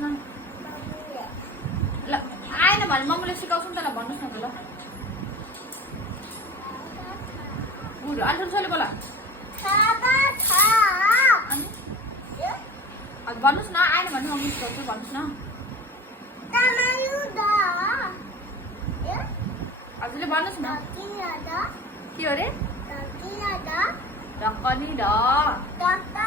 भन्नुहोस् न ल आएन भने मम्मीले सिकाउँछु नि त ल भन्नुहोस् न त ल बुढो अलि ठुलो बोला अनि भन्नुहोस् न आएन भने मम्मीले सिकाउँछु भन्नुहोस् न हजुरले भन्नुहोस् न के हो अरे ढकनी ढ